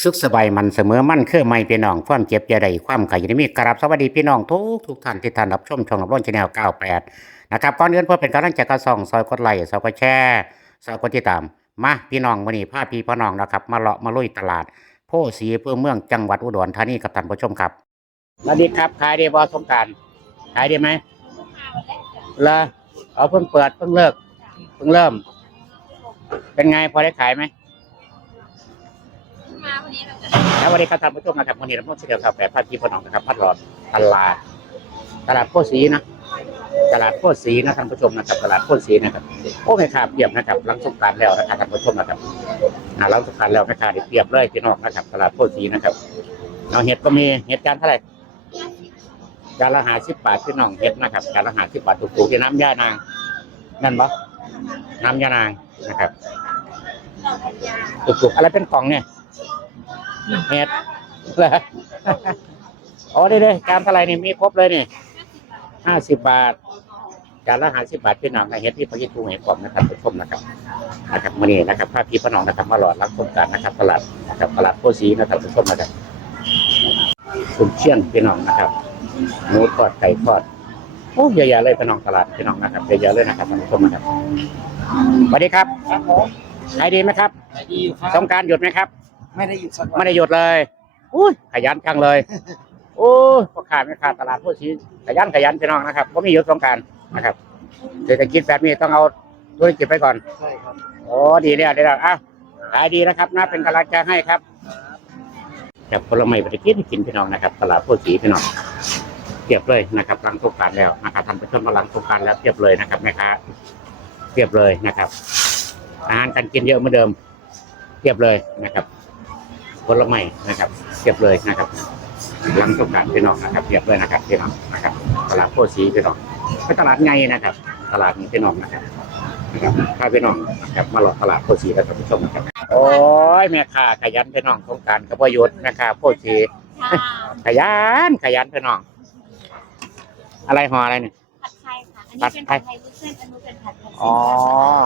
สุขสบายมันเสมอมั่นเครื่อไม่พี่น้องความเจ็บอย่าใดความไข่อย่าได้มีกราบสวัสดีพี่น้องทุกทุกท่านที่ท่านรับชมช่องรับร้อนชาแนล98 นะครับก่อนอื่นเพื่อเป็นกำลังใจกระส่องซอยกดไลค์ซอยกดแชร์ซอยกดติดตาม มาพี่น้องวันนี้พาพี่พ่อน้องนะครับมาเลาะมาลุยตลาดโพสีเพื่อเมืองจังหวัดอุดรธานีกับท่านผู้ชมครับสวัสดีครับขายดีบอสงกรารขายดีไหมเลอเอาเพิ่งเปิดเพิ่งเลิกเพิ่งเริ่ม เป็นไงพอได้ขายไหม มาวันนี้เราจะแล้ววันนี้ครับท่านผู้ชมนะครับวันนี้เราพูดเกี่ยวกับแปดพันพี่พนองนะครับพัดหลอดตลาด ตลาดโพธิ์ศรีนะ ตลาดโพธิ์ศรีนะท่านผู้ชมนะครับตลาดโพธิ์ศรีนะครับโอ้ไม่ขาเปรียบนะครับหลังสงการแล้วนะครับท่านผู้ชมนะครับอ่าหลังสงการแล้วไม่ขาเปรียบเลยพี่น้องนะครับ ตลาดโพธิ์ศรีนะครับเอาเห็ดก็มีเห็ดจานเท่าไหร่จานละหาสิบบาทพี่น้องเห็ดนะครับจานละหาสิบบาทถูกๆที่น้ำย่านางนั่นปะน้ำยานางนะครับถูกๆอะไรเป็นกล่องเนี่ย เห็ดเหรออ๋อนี่เลยการเท่าไหรนี่มีครบเลยนี่ห้าสิบบาทการละห้าสิบบาทพี่น้องนะเห็ดที่พระยิทูเห็ดกล่อมนะครับไปชมนะครับนะครับมื่อนี้นะครับภาพพี่พน้องนะครับมาหลอดรับชมกันนะครับตลาดนะครับตลาดโพสีนะครับไปชมนะครับคุณเชียนพี่น้องนะครับหมูทอดไก่ทอดโอ้เยอะแยะเลยพี่น้องตลาดพี่น้องนะครับเยอะแยะเลยนะครับท่านผู้ชมนะครับสวัสดีครับครับผมขายดีไหมครับขายดีอยู่ครับต้องการหยุดไหมครับ ไม่ได้หยุดสักวันไม่ได้หยุดเลยอุ้ยขยันจังเลยโอ้ยพ่อค้าแม่ค้าตลาดผู้ชีขยันขยันพี่น้องนะครับก็มีหยุดสงกรารนะครับเศรษฐกิจแบบนี้ต้องเอาธุรกิจไปก่อนใช่ครับโอ้ดีแล้วดีแล้วอะขายดีนะครับนะเป็นกำลังใจให้ครับกับผลไม้ปฏิกินกินพี่น้องนะครับตลาดผู้ชีพี่น้องเทียบเลยนะครับหลังสงกรารแล้วนะครับท่านผู้ชมมาหลังสงกรารแล้วเทียบเลยนะครับแม่ค้าเทียบเลยนะครับ อาหารการกินเยอะเหมือนเดิมเทียบเลยนะครับ ผลไม้นะครับเทียบเลยนะครับหลังสงกรารพี่น้องนะครับเทียบเลยนะครับพี่น้องนะครับตลาดโพธิ์ศรีพี่น้องเป็นตลาดใหญ่นะครับ ตลาดนี้พี่น้องนะครับนะครับถ้าพี่น้องนะครับมาหลอกตลาดโพธิ์ศรีแล้วท่านผู้ชมนะครับโอ้ยแม่ค้าขยันพี่น้องสงกรารกับประโยชน์แม่ค้าโพธิ์ศรีค่ะขยันขยันพี่น้อง อะไรห่ออะไรเนี่ยผัดไทยค่ะอันนี้เป็นผัดไทยวุ้นเส้นอันนู้นเป็นผัดไทยอ๋อ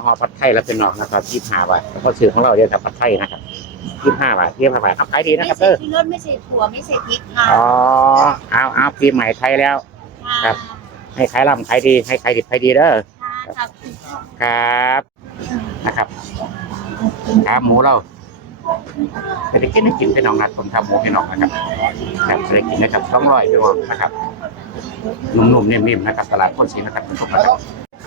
ห่อผัดไทยแล้วพี่น้องนะครับยี่ห้าบาทแล้วก็ซื้อของเราเดียวกับผัดไทยนะครับ ยี่ห้าบาทยี่ห้าบาทเอาขายดีนะไม่ครับใส่เด้อที่รสไม่ใส่ถั่วไม่ใส่พริกค่ะอ๋อเอาเอาปีใหม่ไทยแล้วครับ ให้ขายร่ำขายดีให้ขายดิบขายดีเด้อ ค่ะครับครับนะครับครับหมูเราไปได้กินให้กินพี่น้องนะผมทำหมูพี่น้องนะครับครับไปได้กินนะครับต้องร้อยพี่น้องนะครับนุ่มๆนิ่มๆนะครับ ตลาดโพธิ์ศรีนะครับทุกคนนะครับ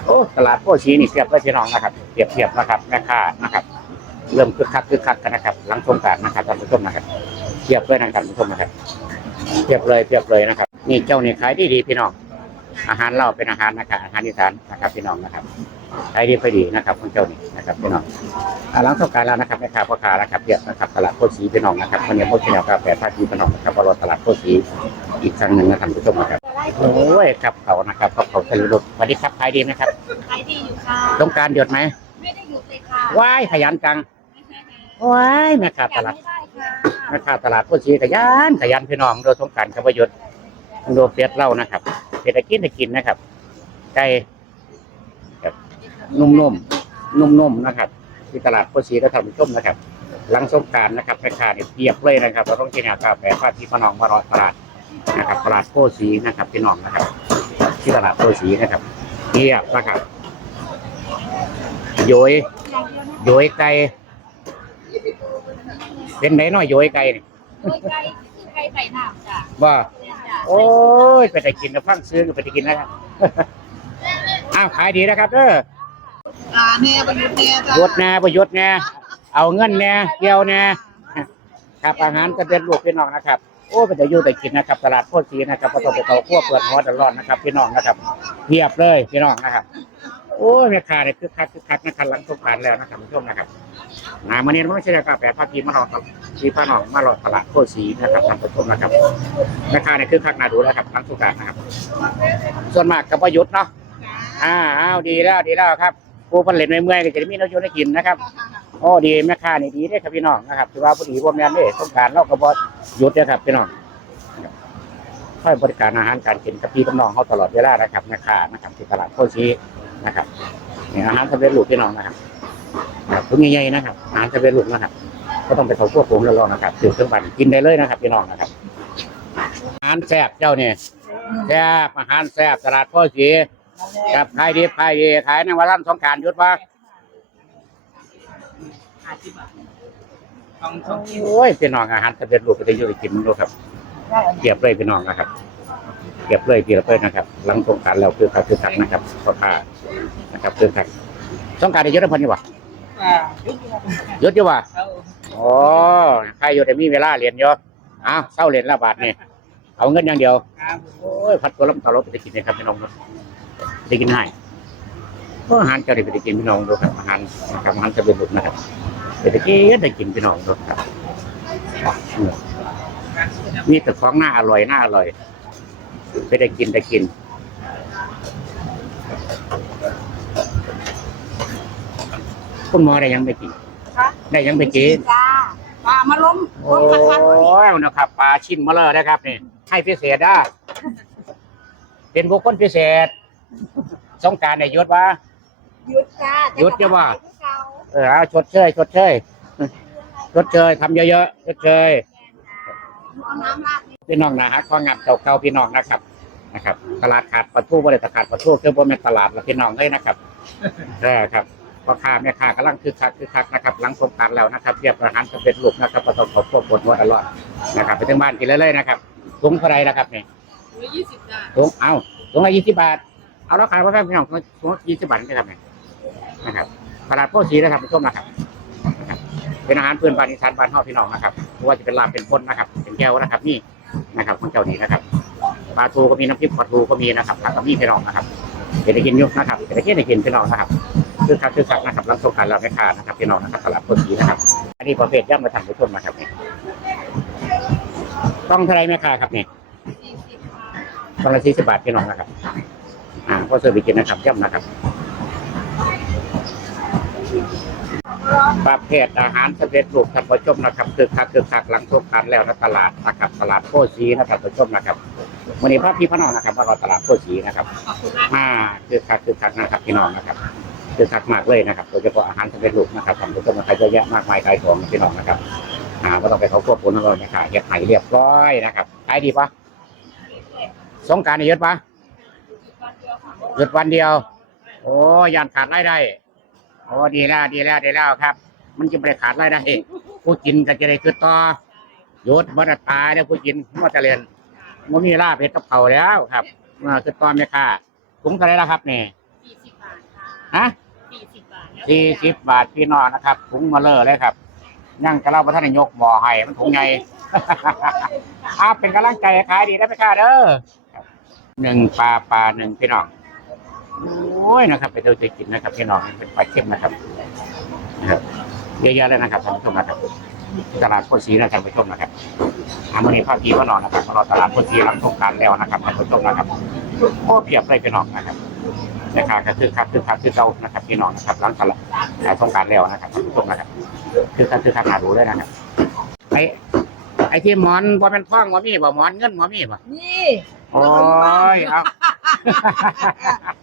โอ้ตลาดโพธิ์ศรีนี่เทียบเลยพี่น้องนะครับเทียบเทียบนะครับแม่ค้านะครับ เริ่มคึกคักคึกคักกันนะครับ หลังสงกรารนะครับท่านผู้ชมนะครับเทียบเลยนะครับท่านผู้ชมนะครับเทียบเลยเทียบเลยนะครับ นี่เจ้านี่ขายดีดีๆพี่น้องอาหารเราเป็นอาหารนะครับอาหารอีสานนะครับพี่น้องนะครับขายดีไปดีนะครับของเจ้านี่นะครับพี่น้องอ่าหลังสงกรารแล้วนะครับแม่ค้าพ่อค้านะครับเทียบนะครับตลาดโพธิ์ศรีพี่น้องนะครับวันนี้โพธิ์ศรีแนวกาแฟท่าทีพี่น้องนะครับรอตลาดโพธิ์ศรีอีกครั้งหนึ่งนะท่านผู้ชมนะครับ โอ้ยกับเขานะครับกับเขาทะลุสวัสดีครับขายดีไหมครับขายดีอยู่ค่ะสงกรารหยดไหมไม่ได้หยุดเลยค่ะว้ายขยันจัง ว้ายแม่ค้าตลาดไม่ได้ค่ะแม่ค้าตลาดโพธิ์ศรีขยันขยันพี่น้องโดยสงกรารกับประโยชน์โดยเฟียดเล่านะครับเศรษฐกิจได้กินนะครับไก่แบบนุ่มๆนุ่มๆนะครับ ที่ตลาดโพธิ์ศรีและท่านผู้ชมนะครับหลังสงกรารนะครับแม่ค้าเนี่ยเพียบเลยนะครับเราต้องกินอาข้าวแปรผ้าที่พี่น้องมารอตลาดนะครับตลาดโพธิ์ศรีนะครับพี่น้องนะครับ ที่ตลาดโพธิ์ศรีนะครับเพียบนะครับโยยอย่างเดียวนะโยยไก่ เป็นไหนน้อยโยยไก่นี่โดยไก่คือไก่ใส่น้ำจ้ะว่าเนี่ยจ้ะโอ้ยไปแต่กินกับฟังซื้อก็ไปแต่กินนะครับ อ้าวขายดีนะครับเด้ออ่าแน่ประยุทธ์แน่จ้ะหยุดแน่ประยุทธ์แน่เอาเงินแน่เกี่ยวแน่ครับอาหารก็เป็นลูกพี่น้องนะครับโอ้เป็นแต่อยู่แต่กินนะครับตลาดโคตรสีนะครับประตูประตูขั้วเปิดหัวตลอดนะครับพี่น้องนะครับเพียบเลยพี่น้องนะครับ โอ้ยแม่ค้าเนี่ยคือคักคือคักนะครับหลังสงกรารแล้วนะครับผู้ชมนะครับ นามันนี้ไม่ใช่กาแฟภาคีมาหลอดทีพาน้องมาหลอดตลาดโคสีนะครับท่านผู้ชมนะครับแม่ค้าเนี่ยคือคักนาดูแล้วครับหลังสงการนะครับ ส่วนมากกับประยุทธ์เนาะอ่าอ้าวดีแล้วดีแล้วครับผู้ผลิตเมื่อยๆก็จะมีน้ำยนได้กินนะครับโอ้ดีแม่ค้านี่ดีเด้ครับพี่น้องนะครับถือว่าพอดีพวกแม่นเด้ต้องการเราก็บ่หยุดนะครับพี่น้องค่อยบริการอาหารการกินกับพี่กับน้องเขาตลอดเวลานะครับแม่ค้านะครับที่ตลาดโคชีนะครับอาหารสำเร็จรูปพี่น้องนะครับ แบบทุกใหญ่ๆนะครับอาหารสำเร็จรูปนะครับ ก็ต้องไปเขาควบคุมแล้วรองนะครับถือเครื่องปั่นกินได้เลยนะครับพี่น้องนะครับ อาหารแซ่บเจ้าเนี่ยแซ่บอาหารแซ่บตลาดพ่อสีครับขายดีขายดีขายในวันรั้นสองการยุดว่าโอ้ยพี่น้องอาหารสำเร็จรูปไปได้เยอะกินดูครับเกียบเลยพี่น้องนะครับเกียบเลยเกียบเลยนะครับ หลังสงการแล้วคือคักคือคักนะครับพ่อค้านะครับคือคักสงการได้เยอะนะพั นนี่วะอ่าหยุดอยู่วะเอาโอ้ใครอยู่แต่มีเวลาเรียนเยอะอ้าวเศร้าเรียนละบาทนี่เอาเงินอย่างเดียว ครับโอ้ยพัดตัวลำตาลบไปได้กินนะครับพี่น้องเนอะได้กินง่ายก็อาหารเจ้าได้ไปได้กินพี่น้องดูครับอาหารนะครับอาหารจะเป็นบุญนะครับไปได้กินได้กินพี่น้องดูครับอืมมีแต่ของหน้าอร่อยหน้าอร่อย ไปได้กินได้กิน คุณหมอได้ยังไปกินคะได้ยังไปกินจ้าปลามาล้มโอ้ล้มคักๆยนะครับปลาชิ้นมาเลยนะครับนี่ให้พิเศษได้ เป็นบุคคลพิเศษ สงกรารในยศว่า หยุดจ้าหยุดจะว่าเก่า เออเอาชดเชยชดเชยชดเชยทำเยอะๆชดเชย เอาน้ำราดนี่พี่น้องนะฮะข้องงับเก่าๆพี่น้องนะครับนะครับ ตลาดขาดประตูบริษัทขาดประตูคือบ่แม่นตลาดละพี่น้องเลยนะครับเออครับ พ่อค้าแม่ค้ากำลังคึกคักคึกคักนะครับหลังสงกรารแล้วนะครับเรียบอาหารสำเร็จรูปนะครับประสบผลปวดปวดหัวอร่อยนะครับไปถึงบ้านกินเลยๆนะครับถุงเท่าไหรนะครับนี่ร้อยยี่สิบจ้าถุงเอาถุงละยี่สิบบาท เอาแล้วขายว่าแค่พี่น้องถุงละยี่สิบบาทนะครับเนี่ยนะครับตลาดโพสีนะครับผู้ชมนะครับนะครับเป็นอาหารพื้นบ้านอีสานบ้านเฮาพี่น้องนะครับไม่ว่าจะเป็นลาบเป็นพ้นนะครับ เป็นแก้วนะครับนี่นะครับของเจ้านี้นะครับปลาทูก็มีน้ำพริกปลาทูก็มีนะครับผักก็มีพี่น้องนะครับเดี๋ยวได้กินอยุกนะครับเดี๋ยวได้กินได้กินพี่น้องนะครับ คือคักคือคักนะครับรับสงกรารเราไม่ขาดนะครับพี่น้องนะครับตลาดโพสีนะครับ อันนี้ประเภทย่ำมาทำผู้ชมนะครับเนี่ยต้องเท่าไรแม่ค้าครับเนี่ยต้องละสี่สิบบาทพี่น้องนะครับ อ่าก็เสิร์ฟไปกินนะครับย่ำนะครับประเภทอาหารสำเร็จรูปท่านผู้ชมนะครับคือคักคือคักหลังสงกรารแล้วนะตลาดนะครับตลาดโพสีนะครับท่านผู้ชมนะครับวันนี้พระพี่พระน้องนะครับมารอตลาดโพสีนะครับขอบคุณมากอ่าคือคักคือคักนะครับพี่น้องนะครับ คือคักมากเลยนะครับโดยเฉพาะอาหารสำเร็จรูปนะครับท่านผู้ชมนะครับเยอะแยะมากมายขายของพี่น้องนะครับอ่าก็ต้องไปเขาควบคุมของเราเนี่ยค่ะเฮ็ดไห้เรียบร้อยนะครับขายดีปะสงการนี่เยอะปะหยุดวันเดียว โอ้ยานขาดรายได้โอ้ดีแล้วดีแล้วดีแล้วครับ มันจะไม่ขาดรายได้ผู้กินก็จะได้คือต่อยุดบัตตายแล้วผู้กินมันจะเรียนมันมีลาบเห็ดกับเผาแล้วครับคือต่อนแม่ค้าถุงเท่าไหรแล้วครับเนี่สี่สิบบาทค่ะฮะ สี่สิบบาททพี่น้องนะครับถุงมาเลอะเลยครับยังกระเล่าพระท่านนายกหมอให้มันถุงใหญ่อาเป็นกำลังใจขายดีได้ไหมค่ะเด้อหนึ่งปลาปลาหนึ่งพี่น้องโอ้ยนะครับ ไปเที่ยวไปกินนะครับพี่น้องเป็นปลาเค็มนะครับนะครับเยอะๆเลยนะครับท่านผู้ชมนะครับตลาดโพสีนะท่านผู้ชมนะครับอามันนี้ภาพพีว่านอนนะครับมารอตลาดโพสีหลังสงการแล้วนะครับท่านผู้ชมนะครับโอ้เพียบเลยพี่น้องนะครับ นะครับก็คือคักคือคักคือเก่านะครับพี่น้องนะครับหลังตลาดหลังสงกรารแล้วนะครับท่านผู้ชมนะครับคือคักคือคักหาดูเลยนะครับไอ้ไอ้ที่หมอนบ่เป็นท่องบ่มีบ่หมอนเงินบ่มีบ่นี่โอ้ยเอา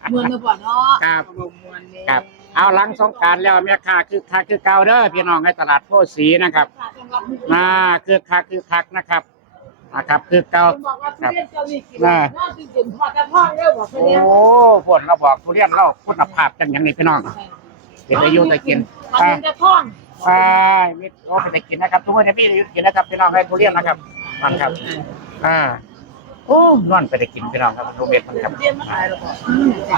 เหมือนเมื่อก่อนเนาะครับมวนเนี่ยครับเอาหลังสงกรารแล้วแม่ค้าคือคักคือเก่าเด้อพี่น้องในตลาดโพธิ์ศรีนะครับค่ะสำหรับมุกน่าคือคักคือคักนะครับ นะครับคือเก่าคุณบอกว่าทุเรียนเกาหลีกินน่านอกจากกินทอดกระทอดเรื่องบอกทุโอ้เรียนพวกเราบอกทุเรียนเราคุณภาพจังอย่างนี้พี่น้องเป็นอายุแต่กินเอาเป็นกระท่อนไปมิตรโอ้เป็นแต่กินนะครับ ทุกคนจะมีอายุกินนะครับพี่น้องให้ทุเรียนนะครับฟังครับ อ่าโอ้นอนไปได้กินพี่น้องครับทุเรียนมันครับทุเรียนมาขายแล้วก็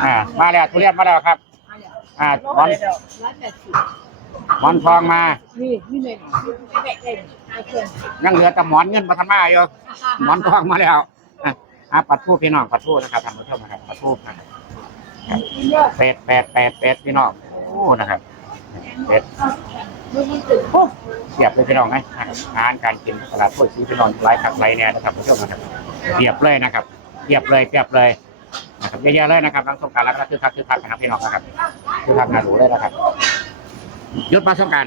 อ่ามาแล้วทุเรียนมาแล้วครับ อ่าหมอนร้อยแปดสิบ หมอนทองมา นี่นี่เลยแบกเลยไอ้เพื่อนยังเหลือแต่หมอนเงินมาทำมาอยู่หมอนทองมาแล้วอะอะปัดทูพี่น้องปัดทูนะครับท่านผู้ชมนะครับปัดทูนะครับกินเยอะเป็ดเป็ดเป็ดเป็ดพี่น้องโอ้นะครับเป็ดมันมันตื่นโอ้เสียบเลยพี่น้องไหมนะครับอาหารการกินตลาดโพธิ์ศรีพี่น้องหลายขักหลายแน่นะครับผู้ชมนะครับเทียบเลยนะครับเทียบเลยเทียบเลยนะครับเยอะๆเลยนะครับทั้งสงกรารแล้วก็คือคักคือคักนะครับพี่น้องนะครับคือคักนาดูเลยนะครับ ยศมาสงการาร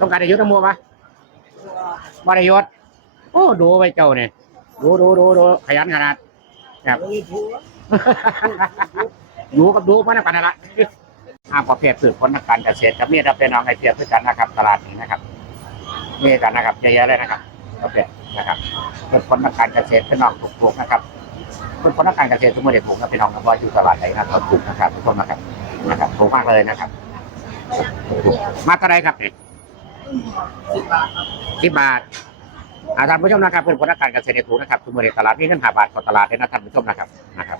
สงกรารได้ยศทั้งมวปะมาได้ยศโอ้ดูไปเจ้าเนี่ยดูดูดูดูขยันขนาดครับดูกับดูมันกันนั่นละอาประเภทสืบผลทางการเกษตรกับนี่เราเป็นน้องไอเทียบด้วยกันนะครับ ตลาดนี้นะครับมีกันนะครับเยอะๆเลยนะครับโอเคนะครับเป็นผลทางการเกษตรพี่น้องถูกๆนะครับเป็นผลทางการเกษตรทุกเมื่อเด็กถูกนะพี่น้องนะว่าอยู่ตลาดไหนนะครับถูกนะครับทุกคนนะครับนะครับถูกมากเลยนะครับ มาเท่าไรครับเนี่ยสิบบาทอาท่านผู้ชมนะครับเป็นผลทางการเกษตรถูกนะครับทุกเมื่อเด็กตลาดนี่ขึ้นหาบาทต่อตลาดเลยนะท่านผู้ชมนะครับนะครับ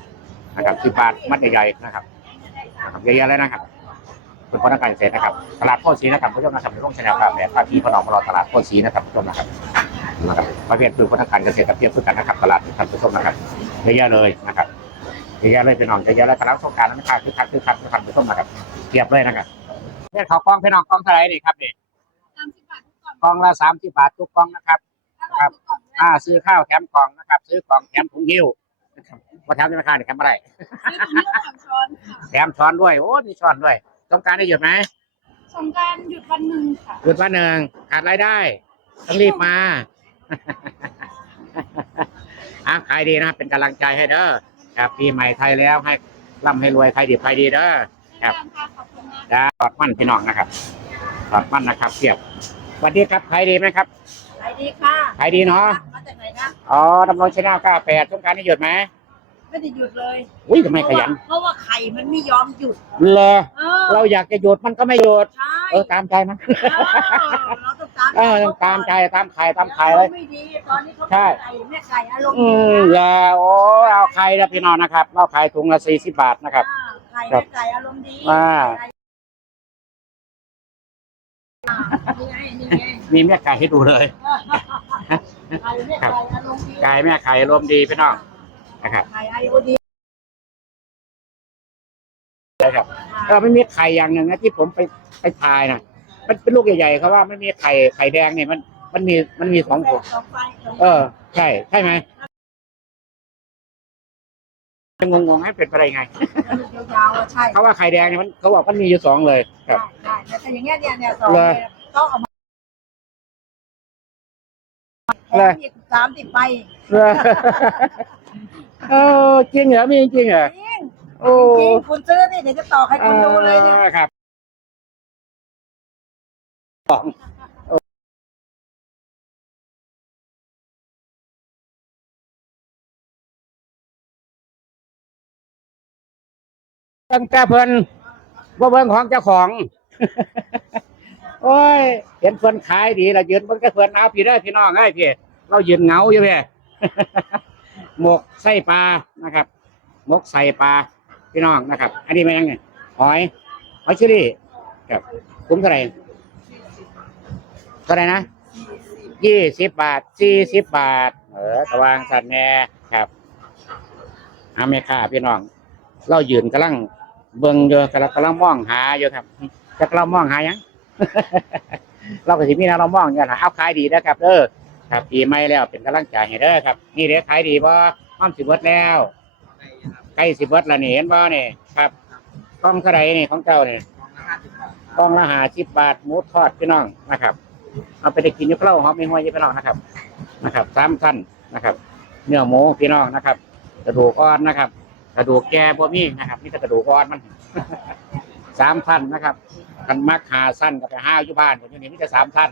นะครับสิบบาทมัดใหญ่ๆนะครับนะครับเยอะๆเลยนะครับเป็นพนักงานเกษตรนะครับตลาดโพธิ์ศรีนะครับผู้ชมนะครับในร่มชแนลครับเนี่ยภาคีพนอมรอตลาดโพธิ์ศรีนะครับผู้ชมนะครับนะครับประเภทคือพนักงานเกษตรกับเทียบกันนะครับตลาดท่านผู้ชมนะครับเยอะๆเลยนะครับเยอะๆเลยเป็นน้องเยอะๆเลยกำลังสงกรารนะครับคือคักคือคักคือคักผู้ชมนะครับเทียบเลยนะครับ เนี่ยเขากล้องพี่น้องกล้องเท่าไหรนี่ครับนี่สามสิบบาททุกกล่องกล้องละสามสิบบาททุกกล้องนะครับครับทุกกล่องเลยอ่าซื้อข้าวแถมกล่องนะครับ ซื้อกล่องแถมถุงหิ้วนะครับว่าแถมธนาคารเนี่ยแถมอะไรซื้อถุงมือสามช้อนค่ะแถมช้อนด้วย โอ้มีช้อนด้วย ต้องการได้หยุดไหมสงกรารหยุดวันหนึ่งค่ะหยุดวันหนึ่งขาดรายได้ ต้องรีบมา อะขายดีนะครับเป็นกำลังใจให้เด้อครับปีใหม่ไทยแล้วให้ร่ำให้รวยใครดีใครดีเด้อ ครับค่ะขอบคุณมากจ้าตอดมั่นพี่น้องนะครับตอดมั่นนะครับเทียบสวัสดีครับขายดีไหมครับขายดีค่ะขายดีเนาะมาจากไหนนะอ๋อดำรงชแนลเก้าแปดต้องการให้หยุดไหมไม่ได้หยุดเลยอุ้ยทำไมขยันเพราะว่าไข่มันไม่ยอมหยุดเลอเออเราอยากจะหยุดมันก็ไม่หยุดใช่เออตามใจมันเออเราต้องตามเออต้องตามใจตามใครตามใครเลยไม่ดีตอนนี้เขาใช่ไก่แม่ไก่อารมณ์อืดีมนะอย่าโอ้เอาใครนะพี่น้องนะครับเราขายถุงละสี่สิบบาทนะครับ อ่าไก่แม่ไก่อารมณ์ดีอ่าอ่านี่ไงนี่ไงมีแม่ไก่ให้ดูเลยไก่แม่ไก่อารมณ์ดีไก่แม่ไข่รวมดีพี่น้องนะครับไก่อารมณ์ดีนะครับเออไม่มีไข่อย่างหนึ่งนะที่ผมไปไปทายนะมันเป็นลูกใหญ่ๆเขาว่าไม่มีไข่ไข่แดงเนี่ยมันมันมีมันมีสองหัวสองไฟสองไฟ เออ ใช่ใช่ไหม จะงงๆให้เป็นไปได้ไงลูกยาวๆอะใช่เขาว่าไข่แดงเนี่ยมันเขาบอกมันมีอยู่สองเลยครับใช่ใช่แต่อย่างเงี้ยเนี่ยเนี่ยสองเลเลยยต้องเอามาแถมอีกสามสิบใบเออจริงเหรอมีจริงเหรอจริงโอ้จริงคุณซื้อนี่เดี๋ยวจะต่อให้คุณดูเลยเนี่ย ออครับ ตั้งแต่เพิ่นบ่เบิ่งของเจ้าของ โอ้ย เห็นเพิ่นขายดีละยืนเบิ่งแต่เพิ่นเอาพี่ได้อพี่น้องเอ้ยพี่เรายืนเหงาอยู่พี่หมกไส้ปลานะครับหมกใส่ปลาพี่น้องนะครับ อันนี้เป็นยังไงหอยหอยเชอรี่ครับคุ้มเท่าไหร่เท่าไหร่นะยี่สิบบาทสี่สิบบาท เออตะวางสันแหน่ครับอาเมค่าพี่น้อง เรายืนกำลัง เบิ่งอยู่กำลังกำลังมองหาอยู่ครับจะกำลังมองหายัง เราก็สิมีนวเรามองอยู่นะเอาขายดีนะครับเด้อครับปีใหม่แล้วเป็นกำลังใจให้เด้อครับ นี่เด้อขายดีบ่ห้อมสิเบิดแล้วใกล้สิเบิดแล้วนี่เห็นบ่นี่ครับกล้องเท่าไหร่นี่ของเจ้านี่กล้องละหาสิบบาทหมูทอดพี่น้องนะครับ เอาไปได้กินอยุคเล่าหอมไม่ห้วยยี่พี่น้องนะครับ นะครับสามท่านนะครับ เนื้อหมูพี่น้องนะครับกระดูกอ่อนนะครับ กระดูกแก่บ่มีนะครับนี่แต่กระดูกอ่อนมันสามท่านนะครับกันมักหาสั้นกับไปห้าอยู่บ้านผมอยู่นี่มีแต่สามท่าน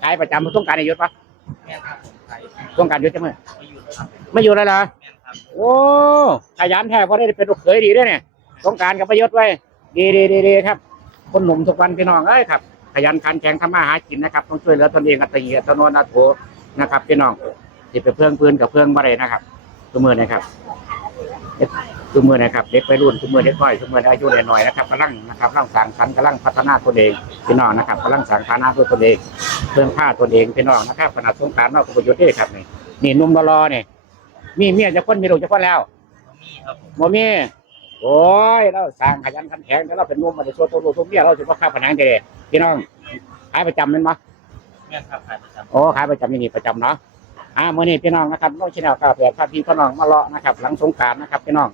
ขายประจำต้องการอายุปะต้องการอายุจะเมื่อไม่อยู่แล้วเหรอโอ้ขยันแท้เพราะได้เป็นลูกเขยดีด้วยเนี่ย ต้องการกับประโยชน์ไว้ดีดีดีดีครับ คนหนุ่มทุกวันพี่น้องเอ้ยครับ ขยันขันแข็งทำมาหากินนะครับ ต้องช่วยเหลือตนเองอัตเหยตโนนาโถนะครับพี่น้องติดไปเพื่องปืนกับเพื่องบ่ได้นะครับตัวมือนะครับ ตัวมือนะครับเด็กไปรุ่นตัวมือเด็กน้อยตัวมืออายุน้อยๆนะครับกำลังนะครับกำลังสร้างสรรค์กำลังพัฒนาตนเองพี่น้องนะครับกำลังสร้างฐานะตัวตนเองเพิ่มค่าตนเองพี่น้องนะครับขนาดสงกรารนอกประโยชน์ด้วยครับนี่นี่หนุ่มรอๆนี่มีเมียจะคนมีลูกจะคนแล้วโมมีโอ้ยเราสร้างขยันขันแข็งแล้วเราเป็นนุ่มมาในส่วนตัวลูกทุกเมียเราจะมาข้าผนังเด็พี่น้องขายประจำแมันมั้แม่นครับขายประจำโอ้ขายประจำนี่นี่ประจำเนาะ อ่ามื่อนี้พี่น้องนะครับน้องชินาวกาแฟพาพี่พี่น้องมาเลาะนะครับ หลังสงกรารนะครับพี่น้อง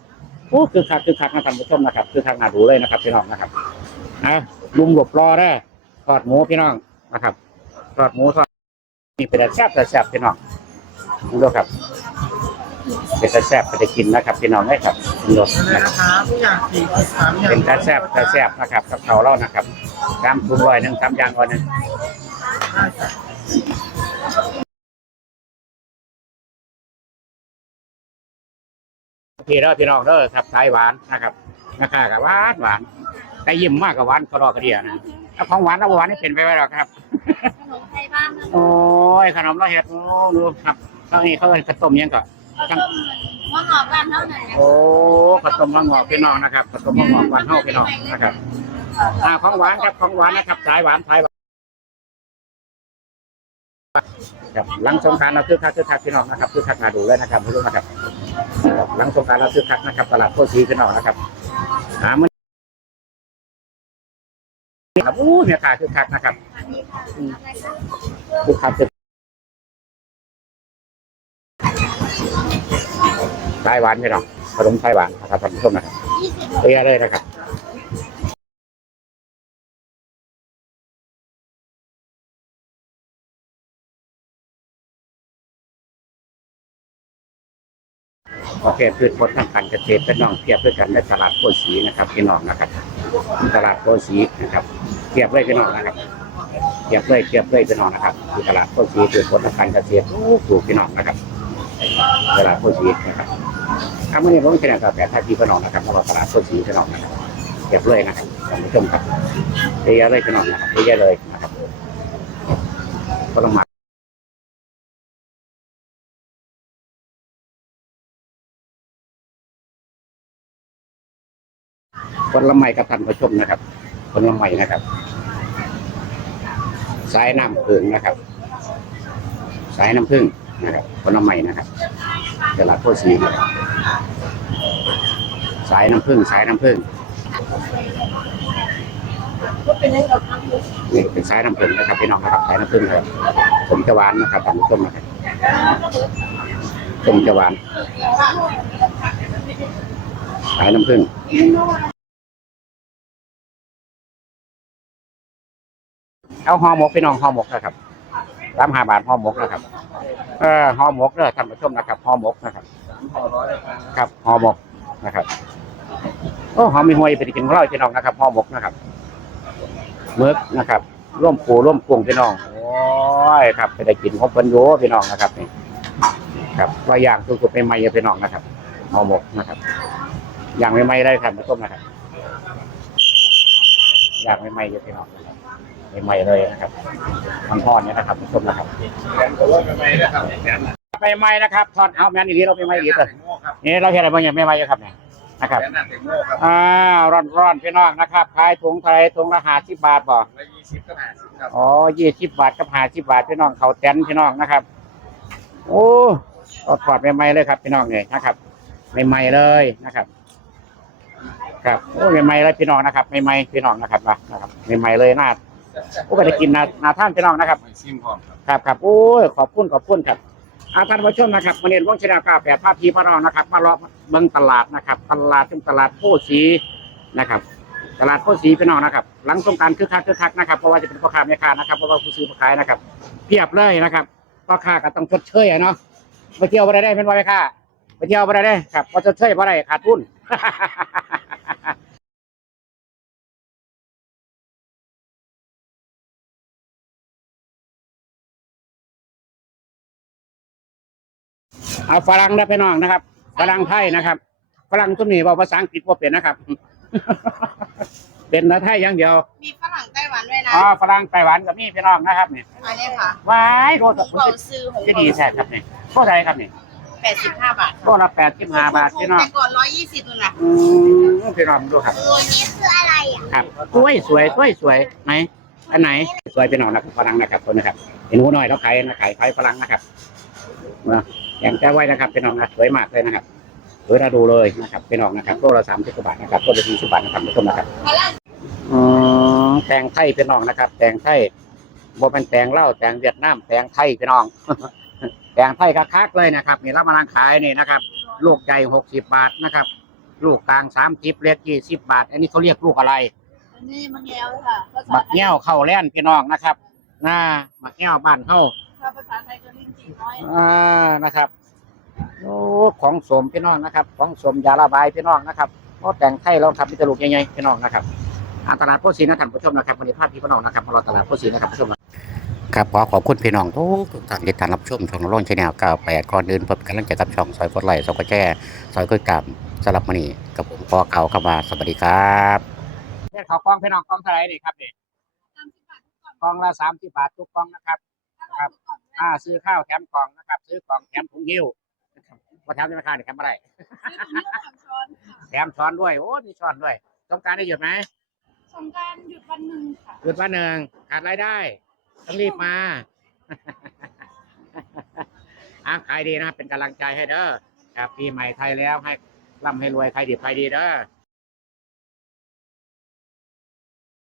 โอ้คือคักคือคักนะท่านผู้ชมนะครับ คือคักน่าดูเลยนะครับพี่น้องนะครับอะลุมหลบรอได้อทอดหมูพี่น้องนะครับทอดหมูทอดนี่เป็นแต่แซ่บแต่แซ่บพี่น้องดูครับเป็นแต่แซ่บเป็นแต่กินนะครับพี่น้องได้ครับดูเลยนะครับนะครับทุกอย่างสี่สิบสามอย่างเป็นตาแซบตาแซบนะครับกับเขาเล่านะครับตามทุนร้อยหนึ่งสามอย่างก่อนหนึ่ง พี่เด้อพี่น้องเด้อครับสายหวานนะครับราคากับหวานหวานแต่ยิ้มมากกับหวานก็รอกระเดียนะแล้วของหวานแล้วหวานนี่เป็นไปไม่หรอกครับขนมไทยบ้านนะโอ้ยขนมเราเห็ดโอ้ดูครับตอนนี้เขาเอิ้นข้าวต้มยังก็ข้าวต้มมะงอกบ้านเท่านั้นนะโอ้ข้าวต้มมะงอกพี่น้องนะครับข้าวต้มมะงอกหวานเฮาพี่น้องนะครับอ่าของหวานครับของหวานนะครับสายหวานสายหวานครับหลังสงกรารเราคือคักคือคักพี่น้องนะครับคือคักมาดูเลยนะครับพี่น้องนะครับ ครับหลังสงกรารเราซื้อคักนะครับตลาดโคชีพี่น้องนะครับหามันครับอู้เนี่ยขาคือคักนะครับอันนี้ค่ะอะไรคะคือคักคือสายหวานพี่น้องขนมไต้หวานนะครับท่านผู้ชมนะครับเรียเลยนะครับ โอเคพืชผลทางการเกษตรเป็นน้องเทียบด้วยกันในตลาดโพสีนะครับพี่น้องนะครับ ตลาดโพสีนะครับเทียบเลยพี่น้องนะครับเทียบเลยเทียบเลยพี่น้องนะครับที่ตลาดโพสีพืชผลทางการเกษตรถูกพี่น้องนะครับ ตลาดโพสีนะครับถ้ามื่อนี้ผมเป็นกาแฟท่าทีพี่น้องนะครับมาตลาดโพสีพี่น้องนะครับเทียบเลยนะครับท่านผู้ชมครับเยอะเลยพี่น้องนะครับเยอะเลยนะครับก็ต้องมา ผลไม้กับท่านผู้ชมนะครับผลไม้นะครับ สายน้ำผึ้งนะครับ สายน้ำผึ้งนะครับผลไม้นะครับตลาดโพสีนะครับสายน้ำผึ้งสายน้ำผึ้งนี่เป็นสายน้ำผึ้งนะครับพี่น้องนะครับสายน้ำผึ้งครับผมจะหวานนะครับท่านผู้ชมนะครับผมจะหวานสายน้ำผึ้ง เอาห่อหมกพี่น้องห่อหมกนะครับสามห้าบาทห่อหมกนะครับ เออห่อหมกเด้อท่านผู้ชมนะครับห่อหมกนะครับครับห่อหมกนะครับโอ้หอมมีหวยไปกินของเราพี่น้องนะครับห่อหมกนะครับเมือกนะครับ ร่วมปูร่วมกุ้งพี่น้องโอ้ยครับไปได้กินของเพิ่นโยพี่น้องนะครับนี่ครับว่าย่างสุดๆใหม่ๆพี่น้องนะครับห่อหมกนะครับย่างใหม่ๆได้ท่านผู้ชมนะครับย่างใหม่ๆอยู่พี่น้องนะครับ ใหม่ๆเลยนะครับมันทอดเนี่ยนะครับผู้ชมนะครับแต่ว่าไม่ไม่นะครับแขนใหม่ๆนะครับทอดเอาแม่นอีกทีเราใหม่ๆอีกแขเลยนโง่ครับนี่เราเห็นอะไรบางอย่างใหม่ๆอยู่ครับเนี่ยนะครับแขนหน้าแตงโง่ครับอ่าร้อนๆพี่น้องนะครับขายถุงไทยถุงละห้าสิบบาทบ่ร้อยยี่สิบก็ห้าสิบครับอ๋อยี่สิบบาทกับห้าสิบบาทพี่น้องเขาแตนพี่น้องนะครับ โอ้เอาถอดใหม่ๆเลยครับ พี่น้องเนี่ยนะครับใหม่ๆเลยนะครับครับโอ้ใหม่ๆเลยพี่น้องนะครับใหม่ๆพี่น้องนะครับนะนะครับใหม่ๆเลยน่า โอ้ไปได้กินนานาท่านพี่น้องนะครับ ไม่ซิมพร้อมครับครับครับโอ้ยขอบคุณขอบคุณครับอาท่านผู้ชมนะครับมาเรียนว่องชนะกาแปดภาพพีพระรองนะครับ มาเลาะเบิ่งตลาดนะครับ ตลาดเป็นตลาดโพธิ์สีนะครับ ตลาดโพธิ์สีพี่น้องนะครับ หลังสงกรารคึกคักคึกคักนะครับเพราะว่าจะเป็นพ่อค้าแม่ค้านะครับเพราะว่าผู้ซื้อผู้ขายนะครับเพียบเลยนะครับพ่อค้าก็ต้องชดเชยอะเนาะไปเที่ยวไปได้เป็นว่าแม่ค้าไปเที่ยวไปได้ครับพอชดเชยไปได้ขาดทุน เอาฝรั่งนะพี่น้องนะครับฝรั่งไทยนะครับฝรั่งทุกนี้บอกภาษาอังกฤษว่าเป็นนะครับ เป็นภาษาไทยอย่างเดียวมีฝรั่งไต้หวันด้วยนะอ๋อฝรั่งไต้หวันกับนี่พี่น้องนะครับเนี่ยอันนี้ค่ะว้ายโรสเบาซื้อของจะดีแท้ครับเนี่ยเท่าไรครับเนี่ยแปดสิบห้าบาทโรละแปดสิบห้าบาทพี่น้องแต่ก่อนร้อยยี่สิบนู่นน่ะอืมพี่น้องดูครับตัวนี้คืออะไรอะครับสวยสวยสวยสวยไหนอันไหนสวยพี่น้องนะครับฝรั่งนะครับคนนะครับเห็นหัวหน่อยแล้วขายนะขายขายฝรั่งนะครับนะ อย่างแก้ไว้นะครับพี่น้องนะสวยมากเลยนะครับสวยน่าดูเลยนะครับพี่น้องนะครับโลละสามสิบกว่าบาทนะครับต้นละสี่สิบบาทนะครับทุกคนนะครับอืมแตงไทยพี่น้องนะครับ แตงไทยบ่เป็นแตงเหล้าแตงเวียดนามแตงไทยพี่น้อง แตงไทยคักๆเลยนะครับนี่รับมาลังขายนี่นะครับ ลูกใหญ่หกสิบบาทนะครับ ลูกกลางสามสิบเล็กยี่สิบบาท อันนี้เขาเรียกลูกอะไรอันนี้มันแง้วค่ะภาษาบักไทยแง้วเข้าแล่นพี่น้องนะครับหน้าบักแง้วบ้านเข้า ถ้าภาษาไทยก็ลิ้นจี่น้อยอ่านะครับโอ้ของสมพี่น้องนะครับ ของสมยาระบายพี่น้องนะครับเพราะแต่งไทยเราทำเป็นตลูกใหญ่ๆพี่น้องนะครับอ่าตลาดโพธิ์ศรีนะท่านผู้ชมนะครับวันนี้ภาพพี่พี่น้องนะครับมารอตลาดโพธิ์ศรีนะครับผู้ชมครับขอขอบคุณพี่น้องทุกทุกท่านที่ติดตามรับชมช่องร่องชแนล98ก่อนอื่นผมกำลังจะกับช่องซอยกดไลค์ซอยกดแชร์ซอยกดกามสำหรับมื้อนี้กับผมขอเก่าเข้ามาสวัสดีครับเนี่ยเขากล้องพี่น้องกล้องเท่าไหร่นี่ครับนี่กล้องละ30บาททุกกล้องนะครับครับ อ่าซื้อข้าวแถมกล่องนะครับ ซื้อกล่องแถมถุงหิ้วนะครับว่าแถมธนาคารนี่แถมอะไรซื้อถุงนิ้วสามช้อนค่ะแถมช้อนด้วย โอ้ มีช้อนด้วยต้องการได้หยุดไหมสงกรารหยุดวันหนึ่งค่ะ หยุดวันหนึ่งขาดรายได้ ต้องรีบมา อะขายดีนะครับเป็นกำลังใจให้เด้อครับปีใหม่ไทยแล้วให้ร่ำให้รวยใครดีใครดีเด้อ